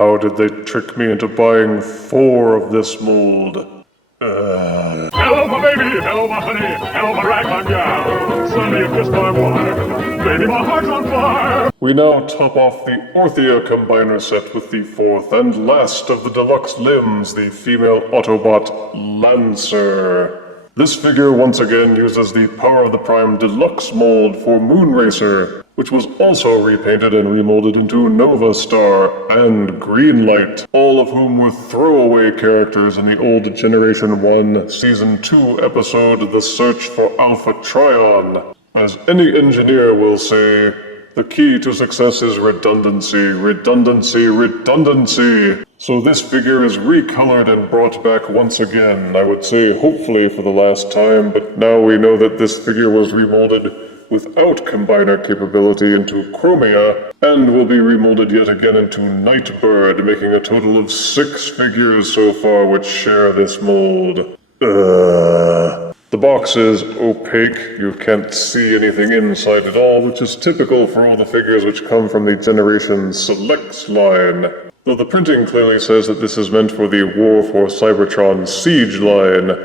How did they trick me into buying 4 of this mold? Hello, my baby! Hello, my honey! Hello, my ragtime gal! Son, you kissed my wife! Baby, my heart's on fire! We now top off the Orthia combiner set with the 4th and last of the deluxe limbs, the female Autobot Lancer. This figure once again uses the Power of the Prime Deluxe mold for Moonracer, which was also repainted and remolded into Novastar and Greenlight, all of whom were throwaway characters in the old Generation 1 Season 2 episode The Search for Alpha Trion. As any engineer will say, the key to success is redundancy, redundancy, redundancy. So this figure is recolored and brought back once again, I would say hopefully for the last time, but now we know that this figure was remolded without combiner capability into Chromia, and will be remolded yet again into Nightbird, making a total of 6 figures so far which share this mold. The box is opaque, you can't see anything inside at all, which is typical for all the figures which come from the Generation Selects line. Though the printing clearly says that this is meant for the War for Cybertron Siege line.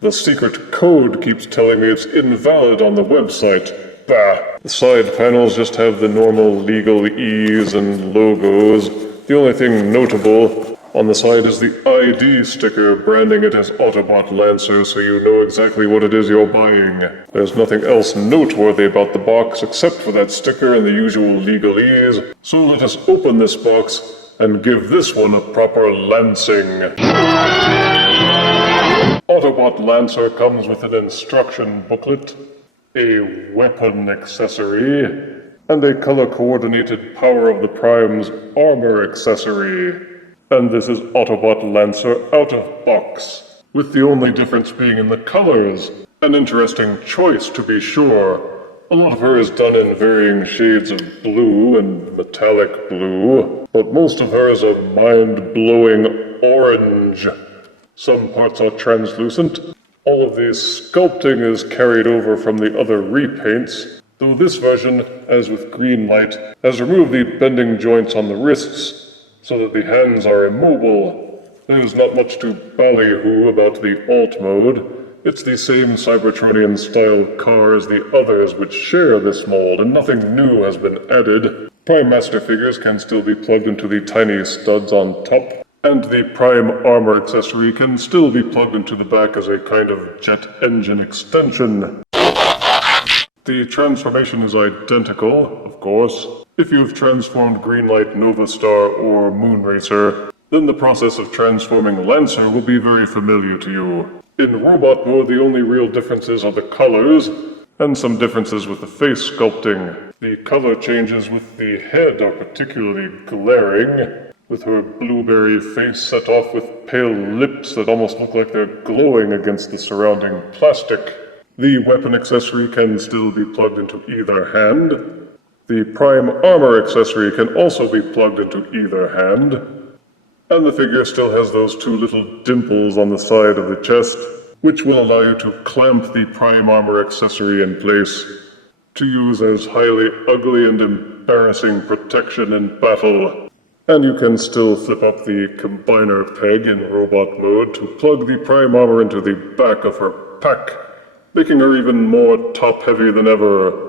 The secret code keeps telling me it's invalid on the website. Bah! The side panels just have the normal legal ease and logos. The only thing notable on the side is the ID sticker branding it as Autobot Lancer so you know exactly what it is you're buying. There's nothing else noteworthy about the box except for that sticker and the usual legalese. So let us open this box and give this one a proper lancing. Autobot Lancer comes with an instruction booklet, a weapon accessory, and a color-coordinated Power of the Prime's armor accessory. And this is Autobot Lancer out of box, with the only difference being in the colors. An interesting choice, to be sure. A lot of her is done in varying shades of blue and metallic blue, but most of her is a mind-blowing orange. Some parts are translucent. All of the sculpting is carried over from the other repaints, though this version, as with Greenlight, has removed the bending joints on the wrists, so that the hands are immobile. There's not much to ballyhoo about the alt mode. It's the same Cybertronian-style car as the others which share this mold, and nothing new has been added. Prime Master figures can still be plugged into the tiny studs on top, and the Prime armor accessory can still be plugged into the back as a kind of jet engine extension. The transformation is identical, of course. If you've transformed Greenlight, Novastar, or Moonracer, then the process of transforming Lancer will be very familiar to you. In robot mode, the only real differences are the colors, and some differences with the face sculpting. The color changes with the head are particularly glaring, with her blueberry face set off with pale lips that almost look like they're glowing against the surrounding plastic. The weapon accessory can still be plugged into either hand. The Prime armor accessory can also be plugged into either hand. And the figure still has those 2 little dimples on the side of the chest, which will allow you to clamp the Prime armor accessory in place, to use as highly ugly and embarrassing protection in battle. And you can still flip up the combiner peg in robot mode to plug the Prime armor into the back of her pack, making her even more top-heavy than ever.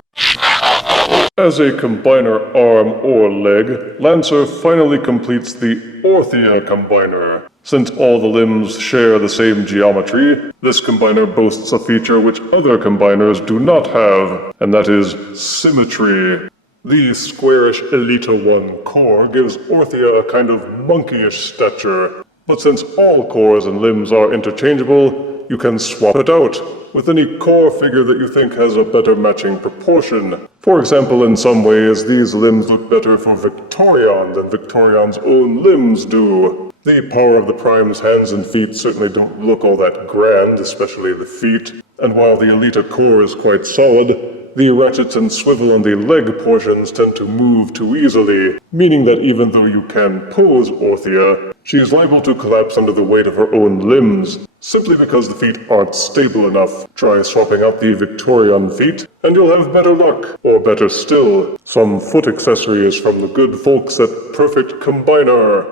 As a combiner arm or leg, Lancer finally completes the Orthia combiner. Since all the limbs share the same geometry, this combiner boasts a feature which other combiners do not have, and that is symmetry. The squarish Elita 1 core gives Orthia a kind of monkeyish stature, but since all cores and limbs are interchangeable, you can swap it out with any core figure that you think has a better matching proportion. For example, in some ways, these limbs look better for Victorion than Victorion's own limbs do. The Power of the Prime's hands and feet certainly don't look all that grand, especially the feet, and while the Elita core is quite solid, the ratchets and swivel on the leg portions tend to move too easily, meaning that even though you can pose Orthia, She is liable to collapse under the weight of her own limbs, simply because the feet aren't stable enough. Try swapping out the Victorian feet, and you'll have better luck. Or better still, some foot accessories from the good folks at Perfect Combiner.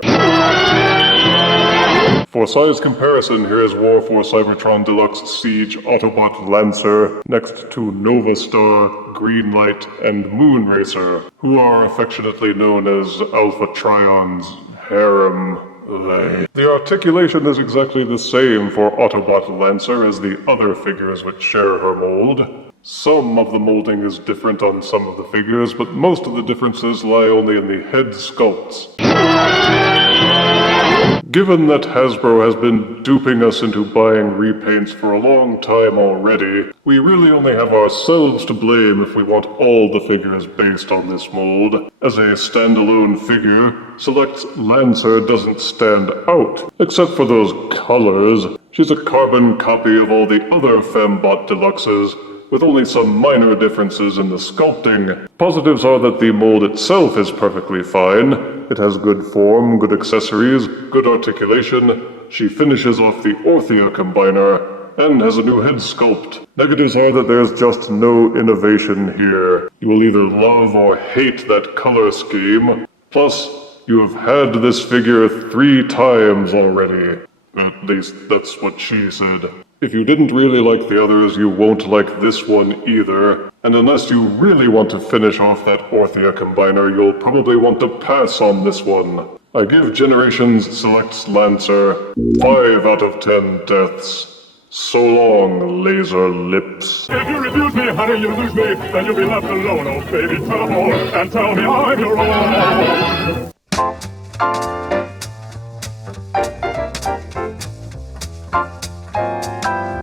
For size comparison, here is War for Cybertron Deluxe Siege Autobot Lancer next to Novastar, Greenlight, and Moonracer, who are affectionately known as Alpha Trion's harem. The articulation is exactly the same for Autobot Lancer as the other figures which share her mold. Some of the molding is different on some of the figures, but most of the differences lie only in the head sculpts. Given that Hasbro has been duping us into buying repaints for a long time already, we really only have ourselves to blame if we want all the figures based on this mold. As a standalone figure, Select's Lancer doesn't stand out, except for those colors. She's a carbon copy of all the other Fembot Deluxes, with only some minor differences in the sculpting. Positives are that the mold itself is perfectly fine. It has good form, good accessories, good articulation. She finishes off the Orthia combiner, and has a new head sculpt. Negatives are that there's just no innovation here. You will either love or hate that color scheme. Plus, you have had this figure 3 times already. At least that's what she said. If you didn't really like the others, you won't like this one either. And unless you really want to finish off that Orthia combiner, you'll probably want to pass on this one. I give Generations Select's Lancer 5 out of 10 deaths. So long, laser lips. If you refuse me, honey, you lose me. Then you'll be left alone, oh baby. Tell them all and tell me I'm your own.